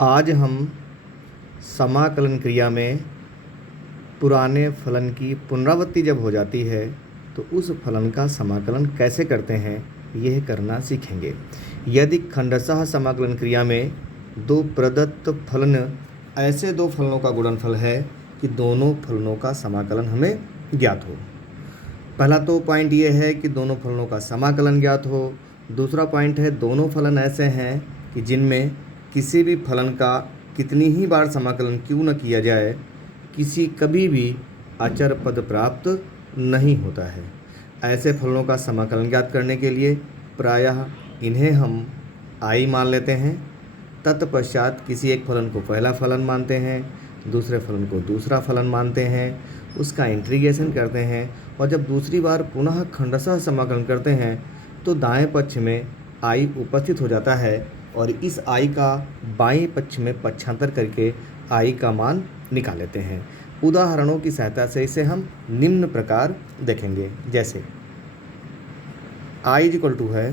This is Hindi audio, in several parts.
आज हम समाकलन क्रिया में पुराने फलन की पुनरावृत्ति जब हो जाती है तो उस फलन का समाकलन कैसे करते हैं यह करना सीखेंगे। यदि खंडशः समाकलन क्रिया में दो प्रदत्त फलन ऐसे दो फलनों का गुणनफल है कि दोनों फलनों का समाकलन हमें ज्ञात हो। पहला तो पॉइंट ये है कि दोनों फलनों का समाकलन ज्ञात हो। दूसरा पॉइंट है दोनों फलन ऐसे हैं कि जिनमें किसी भी फलन का कितनी ही बार समाकलन क्यों न किया जाए कभी भी अचर पद प्राप्त नहीं होता है। ऐसे फलनों का समाकलन ज्ञात करने के लिए प्रायः इन्हें हम आई मान लेते हैं। तत्पश्चात किसी एक फलन को पहला फलन मानते हैं, दूसरे फलन को दूसरा फलन मानते हैं, उसका इंटीग्रेशन करते हैं और जब दूसरी बार पुनः खंडशः समाकलन करते हैं तो दाएं पक्ष में आई उपस्थित हो जाता है और इस आई का बाएं पक्ष में पक्षांतर करके आई का मान निकाल लेते हैं। उदाहरणों की सहायता से इसे हम निम्न प्रकार देखेंगे। जैसे आई इक्वल टू है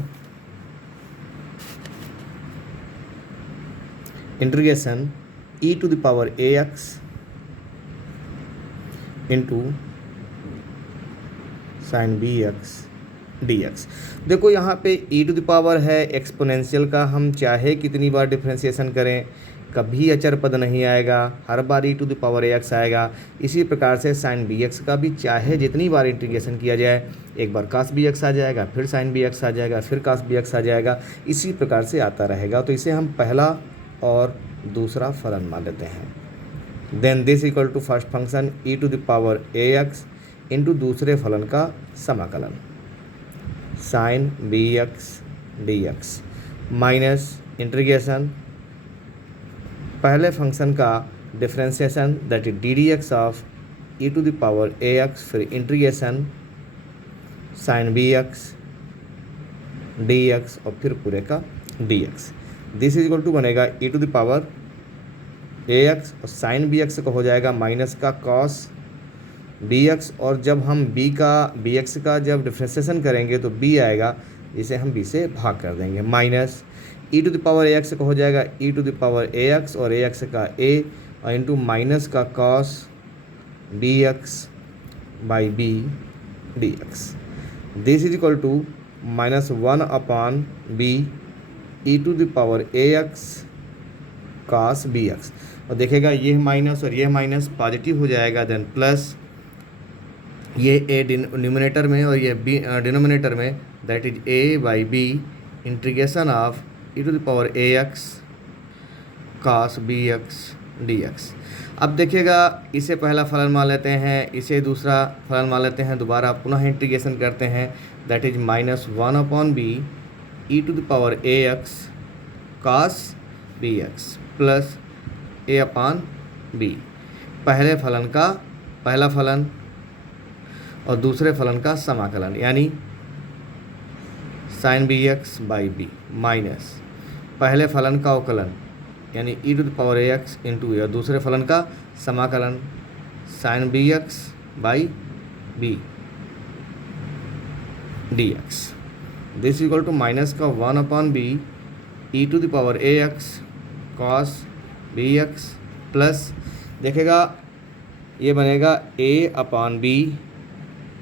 integration e to the power ax into sine bx dx। देखो यहाँ पे e टू द पावर है एक्सपोनेंशियल का, हम चाहे कितनी बार डिफ्रेंशिएशन करें कभी अचर पद नहीं आएगा, हर बार e to the power ax आएगा। इसी प्रकार से साइन bx का भी चाहे जितनी बार इंटीग्रेशन किया जाए, एक बार cos bx आ जाएगा, फिर साइन bx आ जाएगा, फिर cos bx आ जाएगा, इसी प्रकार से आता रहेगा। तो इसे हम पहला और दूसरा फलन मान लेते हैं। Then this equal to first function e to the power ax into दूसरे फलन का समाकलन sine bx dx minus integration पहले फंक्शन का differentiation that is ddx of e to the power ax, फिर इंटीग्रेशन साइन bx dx और फिर पूरे का dx। This is equal to बनेगा e to the power ax और साइन bx का हो जाएगा माइनस का cos bx और जब हम bx का जब डिफ्रेंशिएशन करेंगे तो b आएगा, जिसे हम b से भाग कर देंगे। Minus e to the power ax का हो जाएगा e to the power ax और ax का a और इंटू माइनस का cos bx by b dx। This is equal to minus 1 upon b e to the power ax cos bx और देखेगा ये माइनस और ये माइनस पॉजिटिव हो जाएगा, देन प्लस ये a न्यूमरेटर में और ये b डिनोमिनेटर में, that is a by b integration of e to the power ax cos bx dx। अब देखिएगा इसे पहला फलन मान लेते हैं, इसे दूसरा फलन मान लेते हैं, दोबारा पुनः इंटीग्रेशन करते हैं, that is minus 1 upon b e to the power ax cos bx plus a upon b। पहले फलन का पहला फलन और दूसरे फलन का समाकलन यानी sine bx by b minus पहले फलन का अवकलन यानी e to the power ax into और दूसरे फलन का समाकलन sine bx by b dx। This equal to minus का 1 upon b e to the power ax cos bx plus देखेगा ये बनेगा a upon b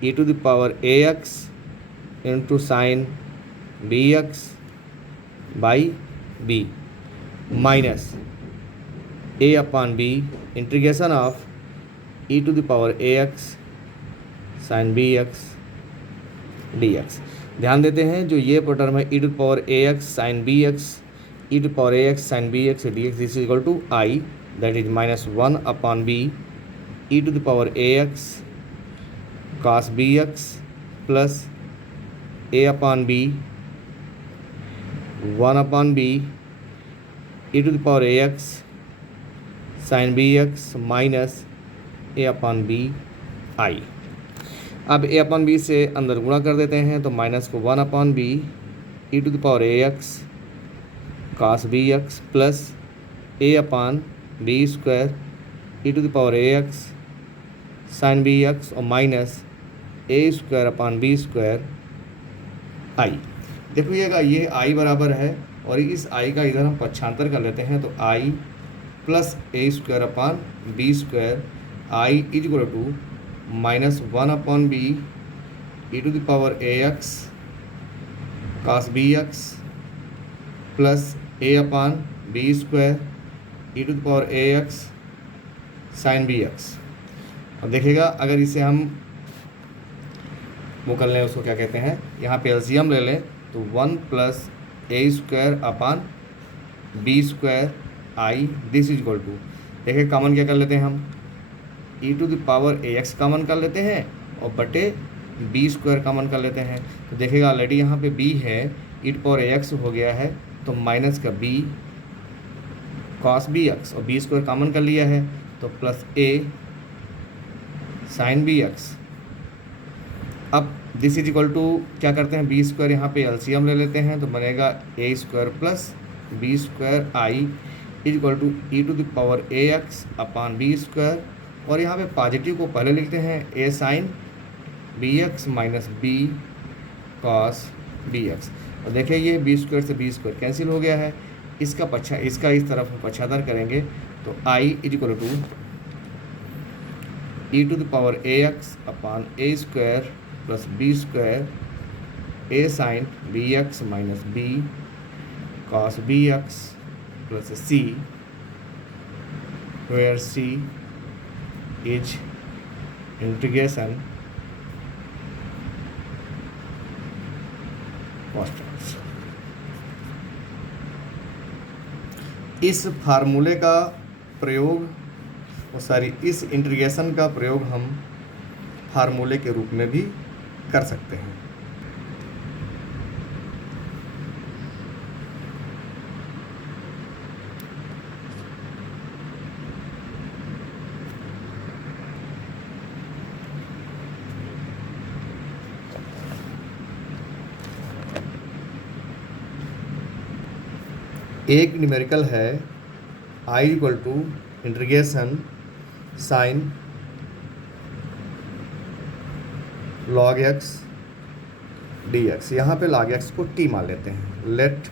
e to the power ax into sine bx by b minus a upon b integration of e to the power ax sine bx dx। ध्यान देते हैं जो ये टर्म है e to the power ax sine bx e to the power ax sine bx dx, this is equal to i that is minus 1 upon b e to the power ax cos bx plus a upon b 1 upon b e to the power ax sine bx minus a upon b i। अब a अपॉन b से अंदर गुणा कर देते हैं तो माइनस को 1 upon b e to the power ax cos bx plus a upon b square e to the power ax sine bx और minus a square upon b square i। देखिएगा ये i बराबर है और इस i का इधर हम पक्षांतर कर लेते हैं तो i plus a square upon b square I is equal to -1 upon b e to the power a x cos b x plus a upon b square e to the power a x sine b x. अब देखिएगा अगर इसे हम वो कर लें, उसको क्या कहते हैं, यहाँ पे एलसीएम ले लें तो 1 plus a square upon b square I this is equal to, देखिए कॉमन क्या कर लेते हैं हम, e to the power a x common कर लेते हैं और बटे बी स्क्वायर कॉमन कर लेते हैं। तो देखिएगा ऑलरेडी यहाँ पे बी है, ई टू पावर ए एक्स हो गया है तो माइनस का बी कॉस बी एक्स और बी स्क्वायर कॉमन कर लिया है तो प्लस ए साइन बी एक्स। अब दिस इज इक्वल टू क्या करते हैं, बी स्क्वायर यहाँ पे एलसीएम ले लेते हैं तो बनेगा a square plus b square I is equal to e to the power a x upon b square, और यहाँ पे पॉजिटिव को पहले लिखते हैं a sine b x minus b cos b x. और देखिए ये बी स्क्वायर से बी स्क्वायर कैंसिल हो गया है, इसका इस तरफ हम पक्षांतर करेंगे तो I is equal to e to the power a x upon a square plus b square a sine b x minus b cos b x plus c where c is integration constants. इस फार्मूले का प्रयोग इस इंटीग्रेशन का प्रयोग हम फार्मूले के रूप में भी कर सकते हैं। एक न्यूमेरिकल है I equal to integration sine log x d x. यहाँ पे लॉग एक्स को टी मान लेते हैं, let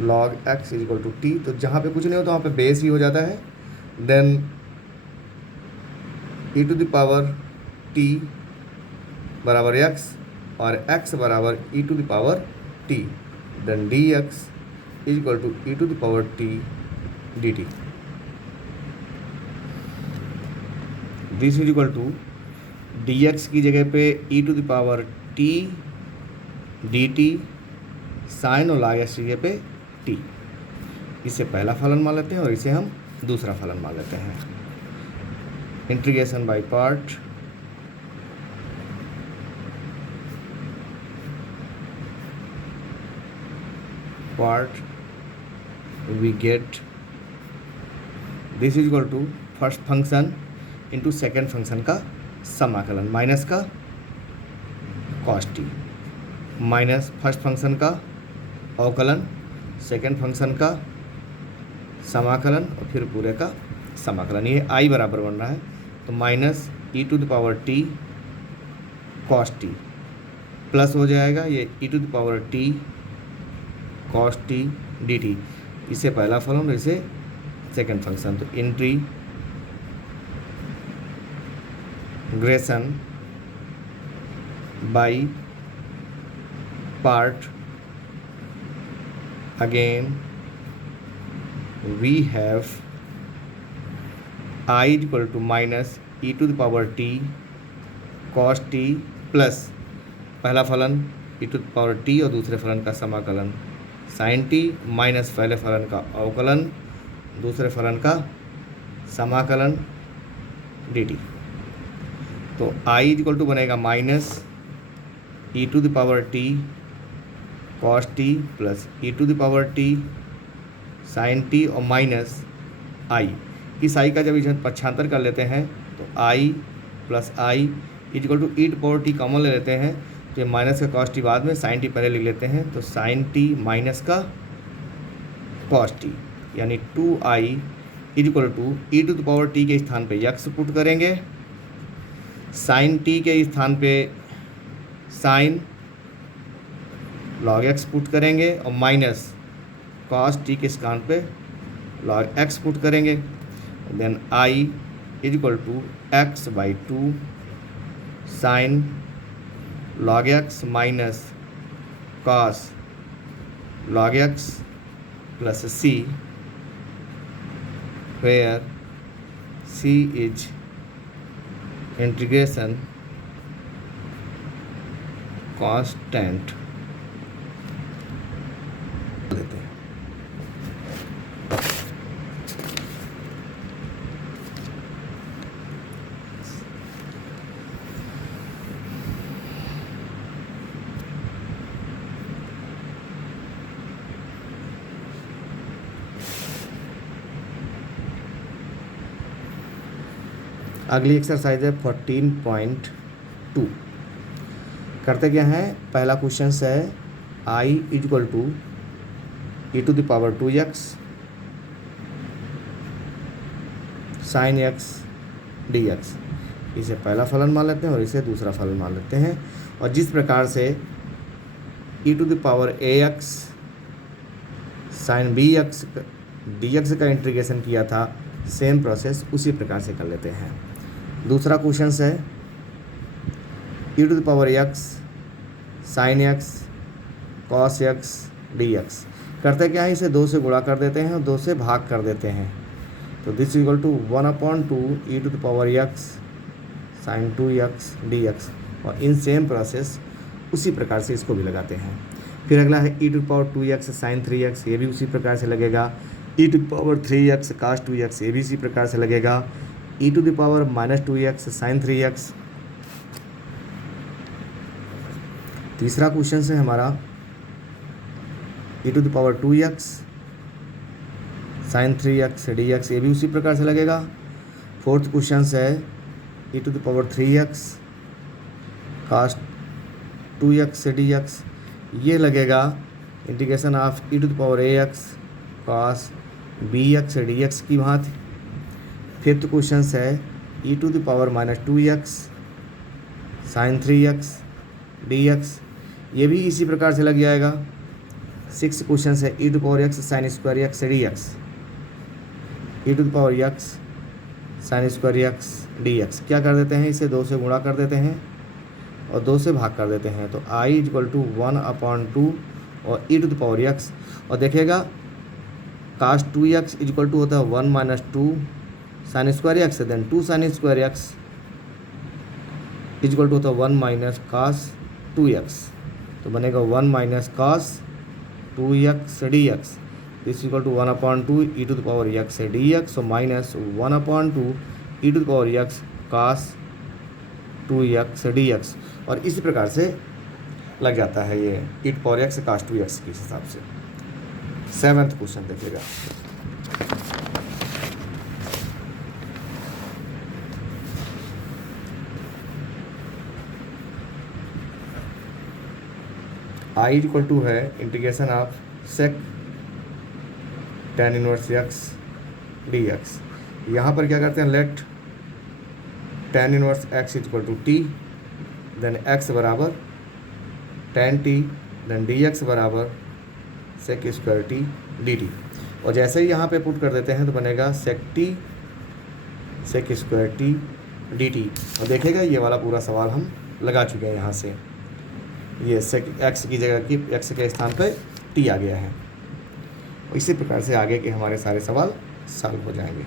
log x is equal to t. तो जहाँ पे कुछ नहीं होता वहाँ पे बेस ही हो जाता है, then e to the power t बराबर एक्स और एक्स बराबर e to the power t, then d x is equal to e to the power t d t. This is equal to d x की जगह पे e to the power t d t sine और लॉग एक्स की जगह पे टी। इसे पहला फलन मान लेते हैं और इसे हम दूसरा फलन मान लेते हैं। Integration by part, we get this is equal to first function into second function का समाकलन माइनस का cos T minus first function का अवकलन सेकेंड फंक्शन का समाकलन और फिर पूरे का समाकलन। ये आई बराबर बन रहा है तो minus e to the power t cos t plus हो जाएगा ये e to the power t cos t d t. इसे पहला फलन और इसे सेकेंड फंक्शन। तो integration by part, again we have I equal to minus e to the power t cos t plus पहला फलन e to the power t और दूसरे फलन का समाकलन साइन टी माइनस पहले फलन का अवकलन दूसरे फलन का समाकलन डी टी। तो आई इक्वल टू बनेगा minus e to the power t cos t plus e to the power t sine t और माइनस आई। इस आई का जब इसे पक्षांतर कर लेते हैं तो I plus I equal to e to power t common ले लेते हैं तो ये माइनस का कॉस टी बाद में साइन टी पहले लिख लेते हैं तो साइन टी माइनस का कॉस टी यानी 2i equal to e to the power t के स्थान पे यक्स पुट करेंगे, साइन टी के स्थान पे साइन लॉग एक्स पुट करेंगे और माइनस कॉस टी के स्थान पे log x पुट करेंगे, then i is equal to x by 2 sine log x minus cos log x plus c, where c is integration constant लेते हैं। अगली एक्सरसाइज है 14.2। करते क्या है, पहला क्वेश्चन है i is equal to e⁻² 2x sin x dx। इसे पहला फलन मान लेते हैं और इसे दूसरा फलन मान लेते हैं। और जिस प्रकार से e⁻ax sin bx dx का इंटीग्रेशन किया था, सेम प्रोसेस उसी प्रकार से कर लेते हैं। दूसरा क्वेश्चन है e⁻x sin x cos x dx। करते क्या है, इसे 2 से गुणा कर देते हैं और 2 से भाग कर देते हैं। तो this equal to 1/2 e⁻x sin 2x dx। और इन सेम प्रोसेस उसी प्रकार से इसको भी लगाते हैं। फिर अगला है e⁻2x sin 3x, ये भी उसी प्रकार से लगेगा। e⁻3x cos 2x, ये भी इसी प्रकार से लगेगा। e⁻−2x sin 3x। तीसरा क्वेश्चन है हमारा e⁻2x sin 3x dx, ये भी उसी प्रकार से लगेगा। फोर्थ क्वेश्चन है e⁻3x cos 2x dx, ये लगेगा integration of e⁻ax cos bx dx की भांति। फिफ्थ क्वेश्चन है e⁻−2x sin 3x dx, ये भी इसी प्रकार से लग जाएगा। सिक्स क्वेश्चन है e⁻x sin square x dx, e⁻x sin square x dx। क्या कर देते हैं, इसे 2 से गुणा कर देते हैं और 2 से भाग कर देते हैं। तो i इक्वल टू 1/2 और e⁻x, और देखेगा cos 2x इक्वल टू होता है 1 - 2 sin square x, then 2 sin square x equal to होता है 1 - cos 2x। तो बनेगा 1 - cos 2x dx। This equal to 1/2 e⁻x dx, और minus 1/2 e⁻x cos 2x dx। और इसी प्रकार से लग जाता है ये e⁻x cos 2x के हिसाब से। सेवन्थ क्वेश्चन देखिएगा, i इक्वल टू है integration of sec tan inverse x dx। यहाँ पर क्या करते हैं, let tan inverse x equal to t, then x बराबर tan t, देन dx बराबर sec स्क्वायर t dt। और जैसे ही यहाँ पे पुट कर देते हैं तो बनेगा sec t sec square t dt। और देखेगा ये वाला पूरा सवाल हम लगा चुके हैं। यहाँ से ये sec x की जगह की x के स्थान पर t आ गया है। इसी प्रकार से आगे के हमारे सारे सवाल सॉल्व हो जाएंगे।